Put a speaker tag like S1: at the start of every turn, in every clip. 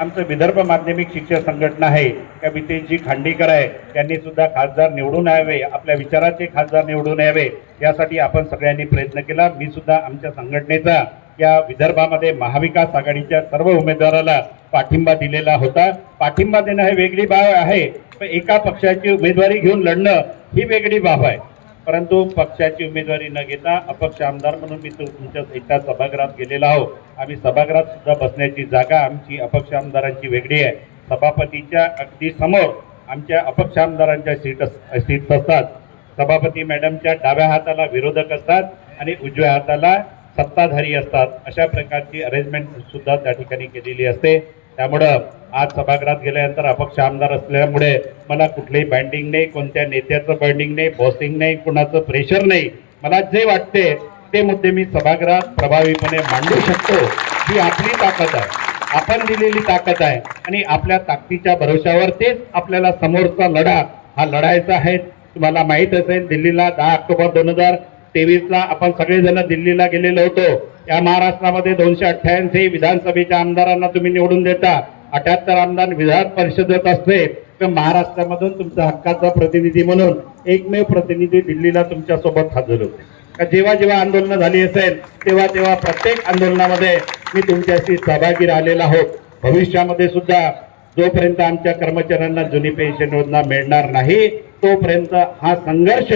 S1: आमचं विदर्भ माध्यमिक शिक्षक संघटना आहे. त्या मितेशजी खांडेकर आहे त्यांनी सुद्धा खासदार निवडून यावे आपल्या विचाराचे खासदार निवडून यावे यासाठी आपण सगळ्यांनी प्रयत्न केला. मी सुद्धा आमच्या संघटनेचा या विदर्भामध्ये महाविकास आघाडीच्या सर्व उमेदवाराला पाठिंबा दिलेला होता. पाठिंबा देणं हे वेगळी बाब आहे. पण एका पक्षाची उमेदवारी घेऊन लढणं ही वेगळी बाब आहे. परंतु पक्षाची उमेदवारी न घेता अपक्ष आमदार म्हणून मी तुमच्या एका सभागृहात गेलेला आहो आम्ही सभागृहात सुद्धा बसण्याची जागा आमची अपक्ष आमदारांची वेगळी आहे. सभापतीच्या अगदी समोर आमच्या अपक्ष आमदारांच्या सीट अस- सीट्स असतात. सभापती मॅडमच्या डाव्या हाताला विरोधक असतात आणि उजव्या हाताला सत्ताधारी असतात. अशा प्रकारची अरेंजमेंट सुद्धा त्या ठिकाणी केलेली असते. त्यामुळं आज सभागृहात गेल्यानंतर अपक्ष आमदार असल्यामुळे मला कुठलीही बँडिंग नाही कोणत्या नेत्याचं बँडिंग नाही बॉसिंग नाही कुणाचं प्रेशर नाही. मला जे वाटते ते मुद्दे मी सभागृहात प्रभावीपणे मांडू शकतो. ही आपली ताकद आहे. आपण दिलेली ताकद आहे. आणि आपल्या ताकदीच्या भरोशावर तेच आपल्याला समोरचा लढा हा लढायचा आहे. तुम्हाला माहीत असेल दिल्लीला दहा ऑक्टोबर दोन हजार तेवीसला आपण सगळेजण दिल्लीला गेलेलो होतो. या महाराष्ट्रामध्ये दोनशे अठ्ठ्याऐंशी विधानसभेच्या आमदारांना तुम्ही निवडून देता अठ्याहत्तर आमदार विधान परिषदेत असते तर महाराष्ट्रामधून तुमचा हक्काचा प्रतिनिधी म्हणून एकमेव प्रतिनिधी दिल्लीला तुमच्यासोबत हजर होते. जेव्हा जेव्हा आंदोलनं झाली असेल तेव्हा तेव्हा प्रत्येक आंदोलनामध्ये मी तुमच्याशी सहभागी राहिलेला आहोत. भविष्यामध्ये सुद्धा जोपर्यंत आमच्या कर्मचाऱ्यांना जुनी पेन्शन योजना मिळणार नाही तोपर्यंत हा संघर्ष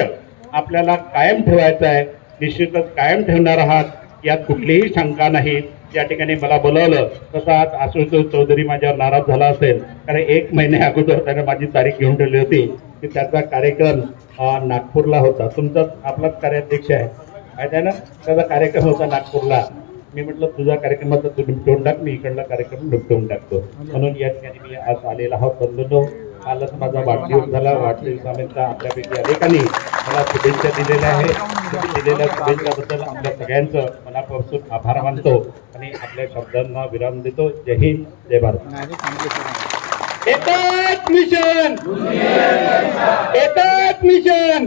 S1: आपल्याला कायम ठेवायचा आहे. निश्चितच कायम ठेवणार आहात यात कुठलीही शंका नाही. या ठिकाणी मला बोलावलं तसं आज आशुतोष चौधरी माझ्यावर नाराज झाला असेल. कारण एक महिन्या अगोदर त्याने माझी तारीख घेऊन ठेवली होती. की त्याचा कार्यक्रम नागपूरला होता. तुमचाच आपलाच कार्याध्यक्ष आहे. माहिती आहे ना? त्याचा कार्यक्रम होता नागपूरला. मी म्हटलं तुझा कार्यक्रमाचा तू निपटवून टाक. मी इकडला कार्यक्रम निपटवून टाकतो. म्हणून या ठिकाणी मी आज आलेला आहोत. बंधूंनो कालच माझा वाढदिवस झाला. वाढदिवसानिमित्त आपल्यापैकी अनेकांनी मला शुभेच्छा दिलेल्या आहेत. तुम्ही दिलेल्या शुभेच्छाबद्दल आपल्या सगळ्यांचं मनापासून आभार मानतो आणि आपल्या शब्दांना विराम देतो. जय हिंद जय भारत. एकच मिशन. एकच मिशन.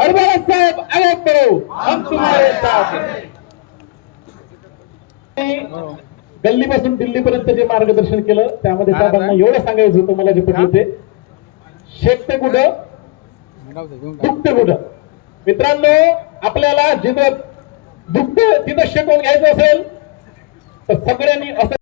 S1: हरभरा साहेब अलग करो. हम तुम्हारे साथ हैं. गल्लीपासून दिल्लीपर्यंत जे मार्गदर्शन केलं त्यामध्ये साहेबांना एवढं सांगायचं होतं मला जे पटलं ते. शेकते कुठं? दुखते कुठं? मित्रांनो आपल्याला जिथं दुखतं तिथं शेकून घ्यायचं असेल तर सगळ्यांनी असं